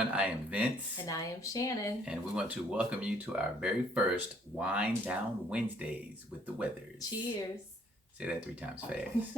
everyone. I am Vince. And I am Shannon. And we want to welcome you to our very first Wind Down Wednesdays with the Weathers. Cheers. Say that 3 times fast.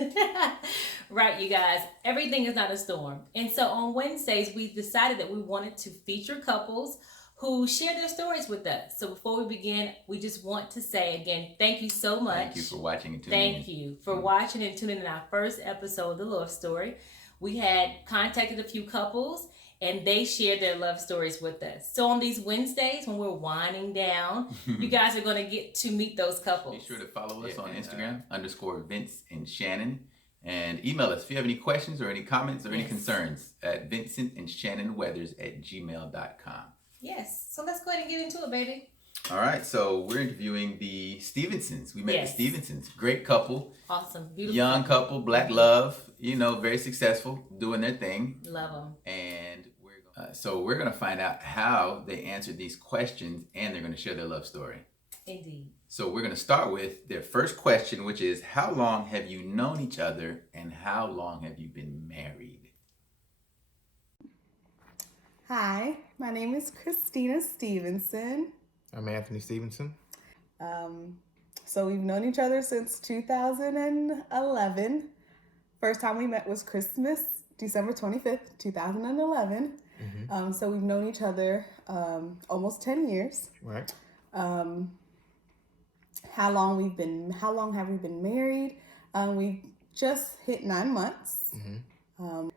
Right, you guys. Everything is not a storm. And so on Wednesdays, we decided that we wanted to feature couples who share their stories with us. So before we begin, we just want to say again, thank you so much. Thank you for watching and tuning in. Thank you for watching and tuning in our first episode of The Love Story. We had contacted a few couples and they shared their love stories with us. So on these Wednesdays when we're winding down, you guys are going to get to meet those couples. Be sure to follow us on Instagram, _Vince and Shannon. And email us if you have any questions or any comments or any concerns at vincentandshannonweathers@gmail.com. Yes. So let's go ahead and get into it, baby. All right. So we're interviewing the Stephensons. We met the Stephensons. Great couple. Awesome. Beautiful. Young couple, black love, very successful, doing their thing. Love them. And we're going to find out how they answered these questions, and they're going to share their love story. Indeed. So we're going to start with their first question, which is, how long have you known each other and how long have you been married? Hi, my name is Christina Stephenson. I'm Anthony Stephenson. So we've known each other since 2011. First time we met was Christmas, December 25th, 2011. Mm-hmm. So we've known each other almost 10 years. Right. How long have we been married? We just hit 9 months. Mm-hmm.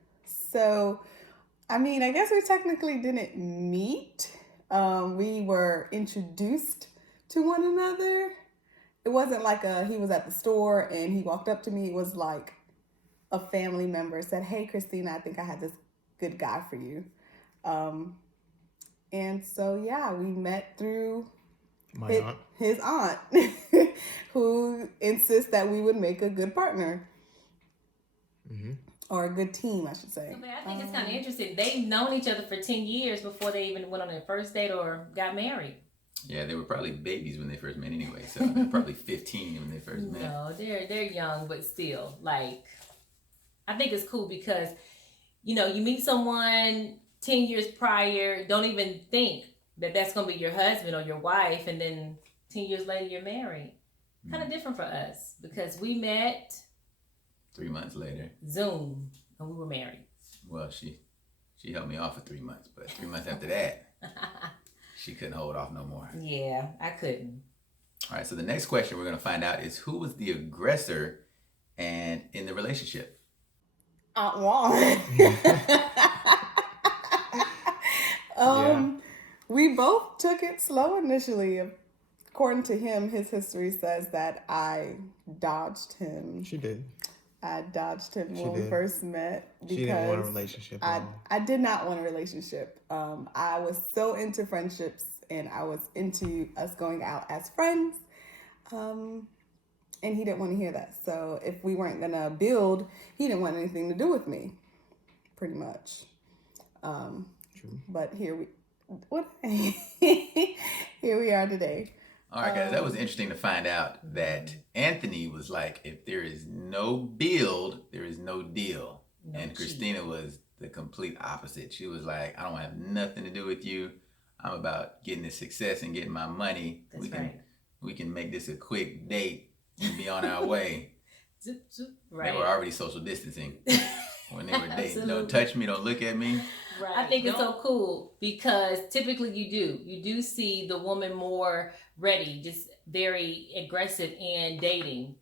I guess we technically didn't meet. We were introduced to one another. It wasn't like he was at the store and he walked up to me. It was like a family member said, "Hey, Christina, I think I had this good guy for you." And so, we met through his aunt, who insists that we would make a good partner. Mm-hmm. Or a good team, I should say. I think it's kind of interesting. They've known each other for 10 years before they even went on their first date or got married. Yeah, they were probably babies when they first met anyway, so they're probably 15 when they first met. No, they're young, but still, I think it's cool because, you meet someone 10 years prior, don't even think that that's going to be your husband or your wife, and then 10 years later you're married. Kind of different for us because we met 3 months later. Zoom, and we were married. Well, she held me off for 3 months, but 3 months after that, she couldn't hold off no more. Yeah, I couldn't. All right, so the next question we're going to find out is who was the aggressor and in the relationship? Aunt Juan. We both took it slow initially. According to him, his history says that I dodged him. She did. I dodged him when we first met because she didn't want a relationship at all. I did not want a relationship. I was so into friendships and I was into us going out as friends. And he didn't want to hear that. So if we weren't going to build, he didn't want anything to do with me, pretty much. True. But here we are today. All right, guys, that was interesting to find out that Anthony was like, if there is no build, there is no deal. No and Christina was the complete opposite. She was like, I don't have nothing to do with you. I'm about getting the success and getting my money. We can make this a quick date and be on our way. Right. They were already social distancing when they were dating. Don't touch me, don't look at me. Right. I think it's so cool because typically you do see the woman more ready, just very aggressive in dating,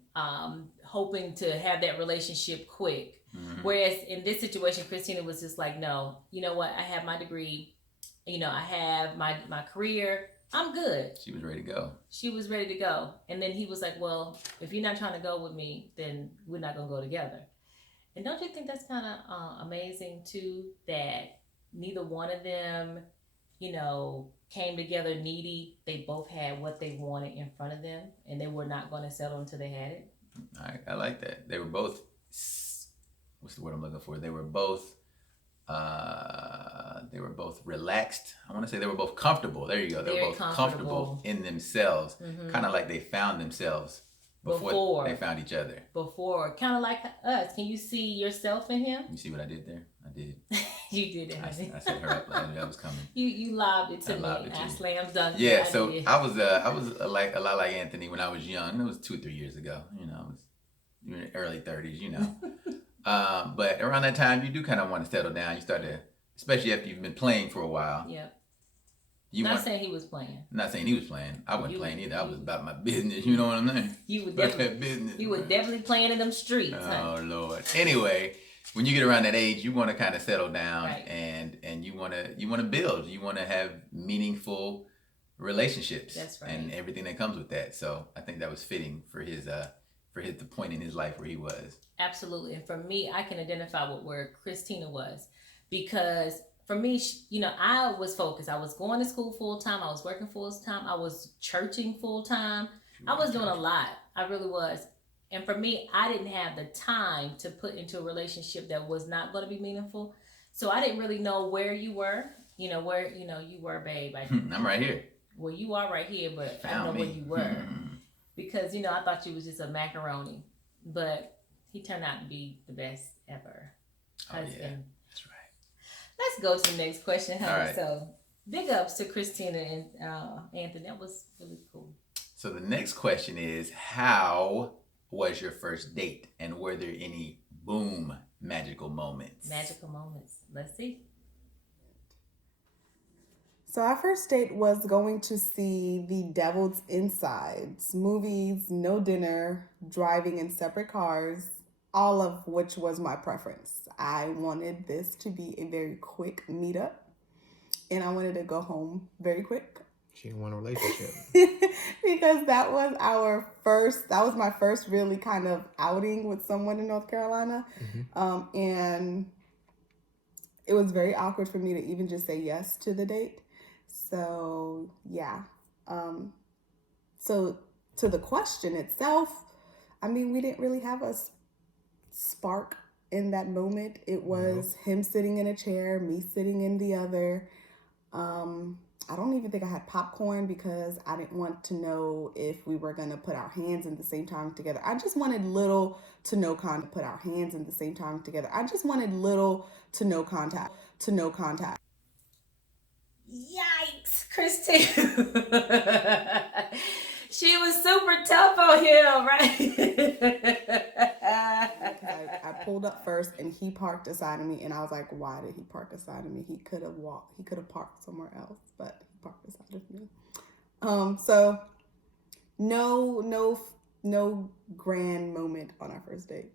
hoping to have that relationship quick. Mm-hmm. Whereas in this situation, Christina was just like, no, you know what? I have my degree. I have my career. I'm good. She was ready to go. And then he was like, well, if you're not trying to go with me, then we're not going to go together. And don't you think that's kind of amazing too, that neither one of them, came together needy. They both had what they wanted in front of them, and they were not going to settle until they had it. I like that. They were both, what's the word I'm looking for? They were both relaxed. I want to say they were both comfortable. There you go. They were both comfortable in themselves, kind of like they found themselves before they found each other. Kind of like us. Can you see yourself in him? You see what I did there? I did. You did it, I honey. set her up. I knew that was coming. You lobbed it to I me. lobbed it to I you. slammed dunk. Yeah, so I was like a lot like Anthony when I was young. It was 2-3 years ago. You know, I was in the early 30s. You know, but around that time, you do kind of want to settle down. You start to, especially after you've been playing for a while. Yeah. Not saying he was playing. Not saying he was playing. I wasn't playing either. I was about my business. You know what I'm saying? You were definitely business. You were definitely playing in them streets. Oh Lord. Anyway, when you get around that age, you want to kind of settle down, right. and you want to build. You want to have meaningful relationships. That's right. And everything that comes with that. So I think that was fitting for the point in his life where he was. Absolutely. And for me, I can identify with where Christina was, because for me, I was focused. I was going to school full time. I was working full time. I was churching full time. I was doing a lot. I really was. And for me, I didn't have the time to put into a relationship that was not going to be meaningful. So I didn't really know where you were. You were, babe. I'm right here. Well, you are right here, but I don't know where you were. Because, I thought you was just a macaroni. But he turned out to be the best ever husband. Yeah. That's right. Let's go to the next question, honey. All right. So, big ups to Christina and Anthony. That was really cool. So the next question is, how was your first date? And were there any boom magical moments? Magical moments. Let's see. So our first date was going to see The Devil's Insides, movies, no dinner, driving in separate cars, all of which was my preference. I wanted this to be a very quick meetup, and I wanted to go home very quick. She didn't want a relationship. Because that was my first really kind of outing with someone in North Carolina. Mm-hmm. And it was very awkward for me to even just say yes to the date. So, yeah. So to the question itself, I mean, we didn't really have a spark in that moment. It was him sitting in a chair, me sitting in the other. I don't even think I had popcorn because I didn't want to know if we were going to put our hands in the same time together. I just wanted little to no contact. Put our hands in the same time together. I just wanted little to no contact. Yikes, Christine. She was super tough on him, right? I pulled up first and he parked aside of me, and I was like, why did he park aside of me? He could have walked. He could have parked somewhere else, but he parked aside of me. So no grand moment on our first date.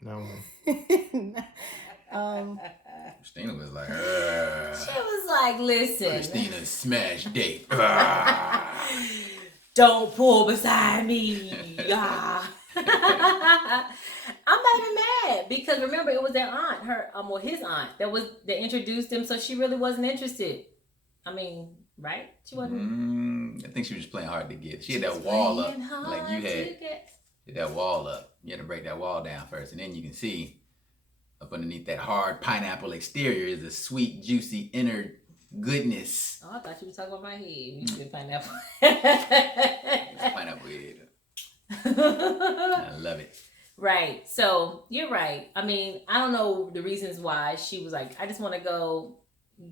No. Christina was like, she was like, listen. Christina's smash date. Don't pull beside me. I'm not even mad because remember it was their aunt, his aunt that introduced him, so she really wasn't interested. I mean, right? She wasn't. I think she was just playing hard to get. She had that wall up, like you had. That wall up. You had to break that wall down first, and then you can see up underneath that hard pineapple exterior is a sweet, juicy inner goodness. Oh, I thought you were talking about my head. You said pineapple. It's pineapple head. I love it. Right. So you're right. I mean, I don't know the reasons why she was like, I just want to go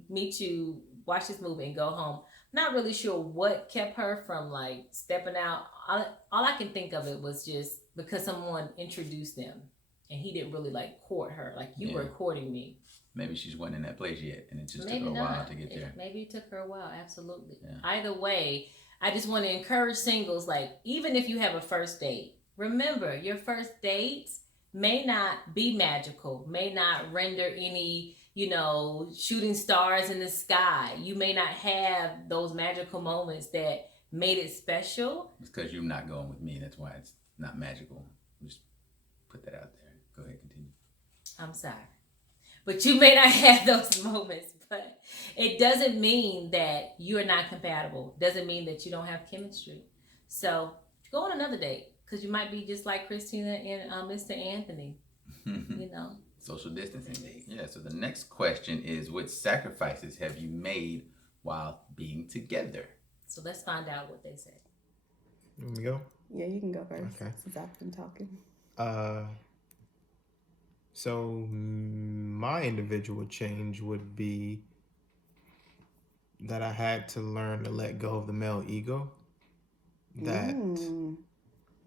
meet you, watch this movie and go home. Not really sure what kept her from like stepping out. All I can think of it was just because someone introduced them and he didn't really like court her. Like you were courting me. Maybe she just wasn't in that place yet and it just took her a while to get there. Maybe it took her a while. Absolutely. Yeah. Either way, I just want to encourage singles, like even if you have a first date, remember your first dates may not be magical, may not render any, shooting stars in the sky. You may not have those magical moments that made it special. It's because you're not going with me. That's why it's not magical. Just put that out there. Go ahead, continue. I'm sorry. But you may not have those moments, but it doesn't mean that you're not compatible. Doesn't mean that you don't have chemistry. So go on another date because you might be just like Christina and Mr. Anthony, Social distancing date. Yeah, so the next question is, what sacrifices have you made while being together? So let's find out what they said. You want me to go? Yeah, you can go first. Okay. Since I've been talking. So my individual change would be that I had to learn to let go of the male ego. That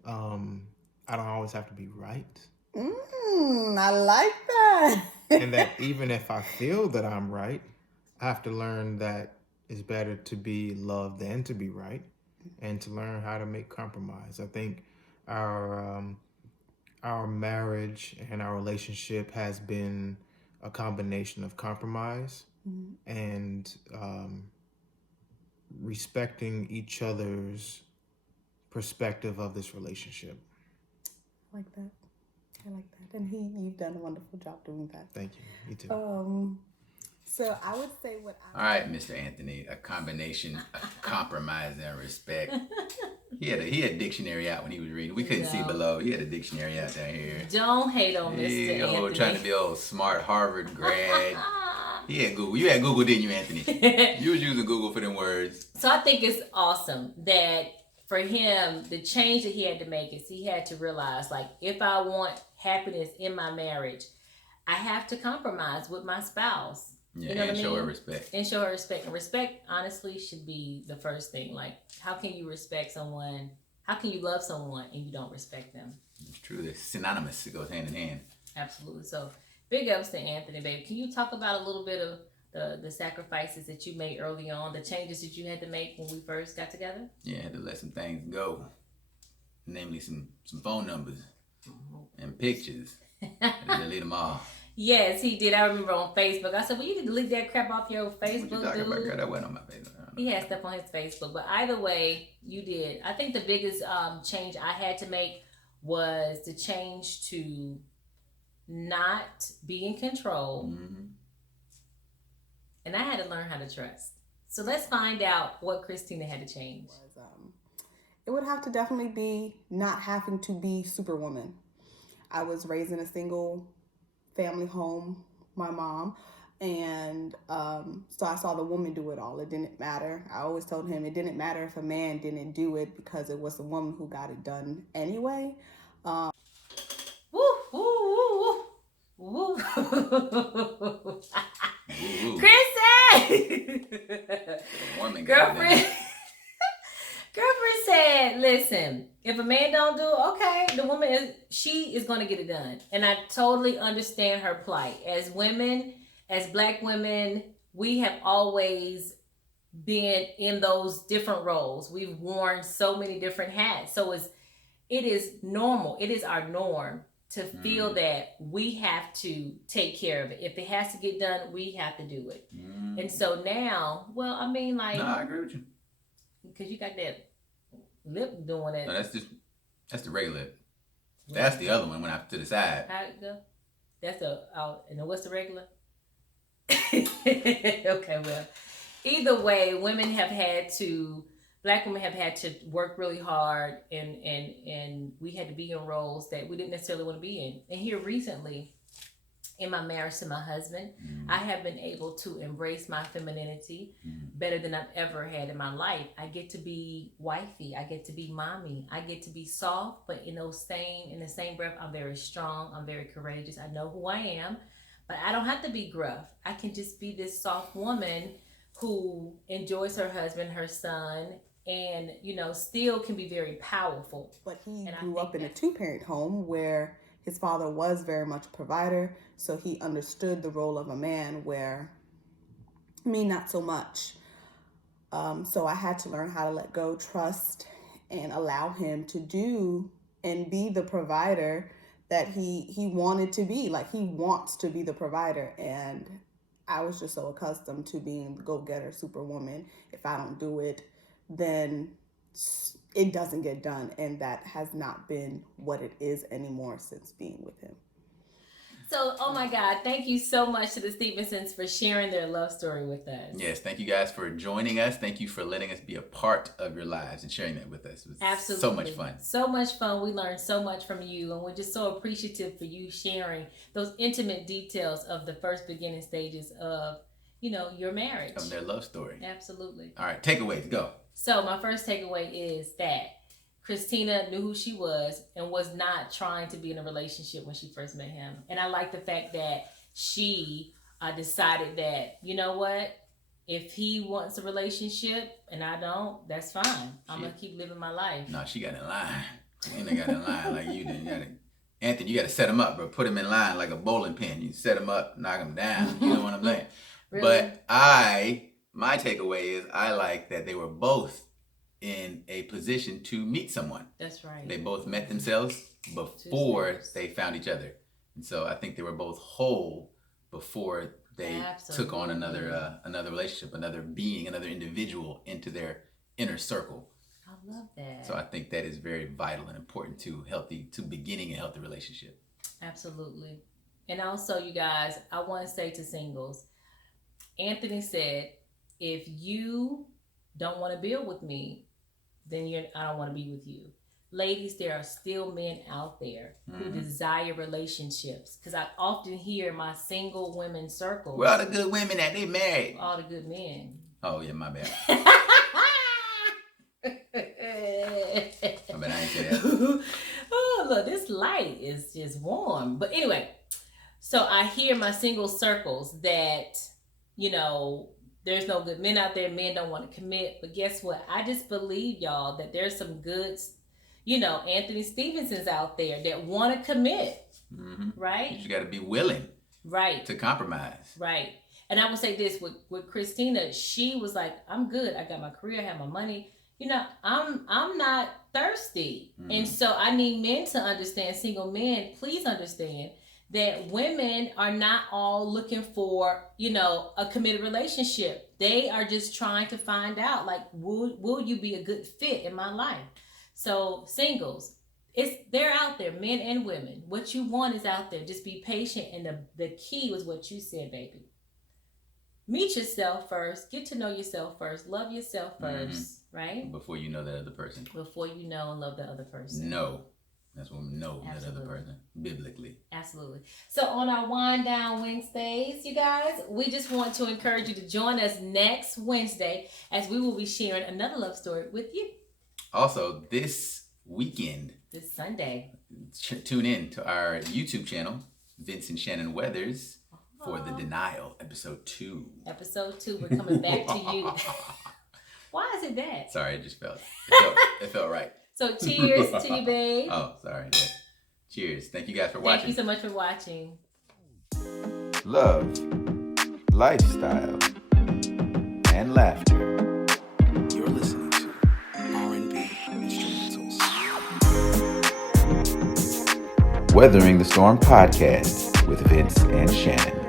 I don't always have to be right. I like that. And that even if I feel that I'm right, I have to learn that it's better to be loved than to be right, and to learn how to make compromise. I think our marriage and our relationship has been a combination of compromise and respecting each other's perspective of this relationship. I like that. And you've done a wonderful job doing that. Thank you. You too. So I would say All right, Mr. Anthony, a combination of compromise and respect. He had a dictionary out when he was reading. We couldn't see below. He had a dictionary out down here. Don't hate on Mr. Anthony. Trying to be old smart Harvard grad. He had Google. You had Google, didn't you, Anthony? You was using Google for them words. So I think it's awesome that for him, the change that he had to make is he had to realize, like, if I want happiness in my marriage, I have to compromise with my spouse. Yeah, you know and what I show mean? her respect. And show her respect. And respect, honestly, should be the first thing. Like, how can you respect someone? How can you love someone and you don't respect them? It's true. They're synonymous. It goes hand in hand. Absolutely. So, big ups to Anthony, babe. Can you talk about a little bit of the sacrifices that you made early on, the changes that you had to make when we first got together? Yeah, I had to let some things go. Namely, some phone numbers and pictures. I had to delete them all. Yes, he did. I remember on Facebook. I said, well, you can delete that crap off your Facebook, What you talking dude. about, girl? That wasn't on my Facebook. He had stuff on his Facebook. But either way, you did. I think the biggest change I had to make was the change to not be in control. Mm-hmm. And I had to learn how to trust. So let's find out what Christina had to change. It would have to definitely be not having to be Superwoman. I was raised in a single family home, my mom, and so I saw the woman do it all. It didn't matter. I always told him it didn't matter if a man didn't do it because it was the woman who got it done anyway. Woo, woo, woo, woo. Chrissy! Girlfriend said, listen, if a man don't do it, okay, the woman she is going to get it done. And I totally understand her plight. As women, as Black women, we have always been in those different roles. We've worn so many different hats. So it is normal. It is our norm to feel that we have to take care of it. If it has to get done, we have to do it. And so now, well, I mean, like... No, I agree with you. Because you got that lip doing it. No, that's the regular lip. That's the other one when I to the side. How it go? That's and then what's the regular? Okay, well, either way, Black women have had to work really hard, and we had to be in roles that we didn't necessarily want to be in. And here recently, in my marriage to my husband, I have been able to embrace my femininity better than I've ever had in my life. I get to be wifey. I get to be mommy. I get to be soft, but in the same breath, I'm very strong. I'm very courageous. I know who I am, but I don't have to be gruff. I can just be this soft woman who enjoys her husband, her son, and, still can be very powerful. But he grew up in a two-parent home where his father was very much a provider, so he understood the role of a man where me, not so much. So I had to learn how to let go, trust, and allow him to do and be the provider that he wanted to be. Like, he wants to be the provider, and I was just so accustomed to being the go-getter Superwoman. If I don't do it, then it doesn't get done, and that has not been what it is anymore since being with him. So, oh my God, thank you so much to the Stephensons for sharing their love story with us. Yes, thank you guys for joining us. Thank you for letting us be a part of your lives and sharing that with us. It was Absolutely. So much fun. So much fun. We learned so much from you, and we're just so appreciative for you sharing those intimate details of the first beginning stages of, your marriage. Of their love story. Absolutely. All right, takeaways, go. So my first takeaway is that Christina knew who she was and was not trying to be in a relationship when she first met him. And I like the fact that she decided that, you know what? If he wants a relationship and I don't, that's fine. I'm going to keep living my life. No, she got in line. Ain't got in line like you did. Anthony, you got to set him up, bro. Put him in line like a bowling pin. You set him up, knock him down. You know what I'm saying? Really? But my takeaway is I like that they were both in a position to meet someone. That's right. They both met themselves before they found each other. And so I think they were both whole before they took on another relationship, another being, another individual into their inner circle. I love that. So I think that is very vital and important to beginning a healthy relationship. Absolutely. And also, you guys, I want to say to singles, Anthony said, if you don't want to build with me, then I don't want to be with you. Ladies, there are still men out there who desire relationships. Because I often hear my single women circles. Where are the good women that they married? All the good men. Oh, yeah, my bad. I mean, I ain't say that. Oh, look, this light is just warm. But anyway, so I hear my single circles that, there's no good men out there. Men don't want to commit. But guess what? I just believe, y'all, that there's some good, Anthony Stephensons out there that want to commit. Right? You just got to be willing. Right. To compromise. Right. And I would say this with Christina, she was like, I'm good. I got my career, I have my money. I'm not thirsty. And so I need men to understand, single men, please understand that women are not all looking for, a committed relationship. They are just trying to find out, like, will you be a good fit in my life? So singles, they're out there, men and women. What you want is out there. Just be patient. And the key was what you said, baby. Meet yourself first. Get to know yourself first. Love yourself first, right? Before you know that other person. Before you know and love the other person. No. That's when we know that other person, biblically. Absolutely. So on our Wind Down Wednesdays, you guys, we just want to encourage you to join us next Wednesday as we will be sharing another love story with you. Also, this weekend. This Sunday. Tune in to our YouTube channel, Vince and Shannon Weathers, for The Denial, episode 2. Episode 2, we're coming back to you. Why is it that? Sorry, it just felt right. So cheers to you, babe. Oh, sorry. Yeah. Cheers. Thank you guys for watching. Thank you so much for watching. Love, lifestyle, and laughter. You're listening to R&B Instrumentals. Weathering the Storm podcast with Vince and Shannon.